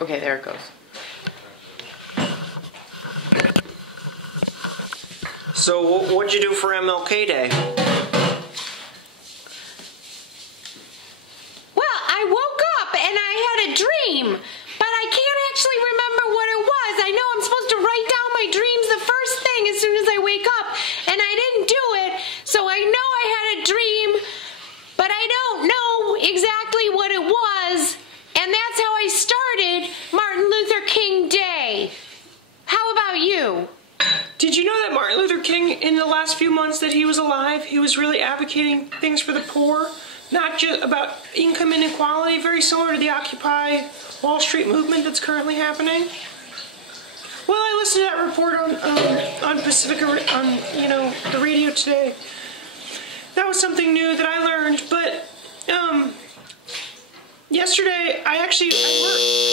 Okay, there it goes. So what'd you do for MLK Day? Well, I woke up and I had a dream, but I can't actually remember what it was. I know I'm supposed to write down my dreams the first thing as soon as I wake up, and I didn't do it, so I know I had a dream, but I don't know exactly what it was, and that's how I started Martin Luther King Day. How about you? Did you know that Martin Luther King, in the last few months that he was alive, he was really advocating things for the poor, not just about income inequality, very similar to the Occupy Wall Street movement that's currently happening? Well, I listened to that report on Pacifica, on the radio today. That was something new that I learned, but yesterday I worked.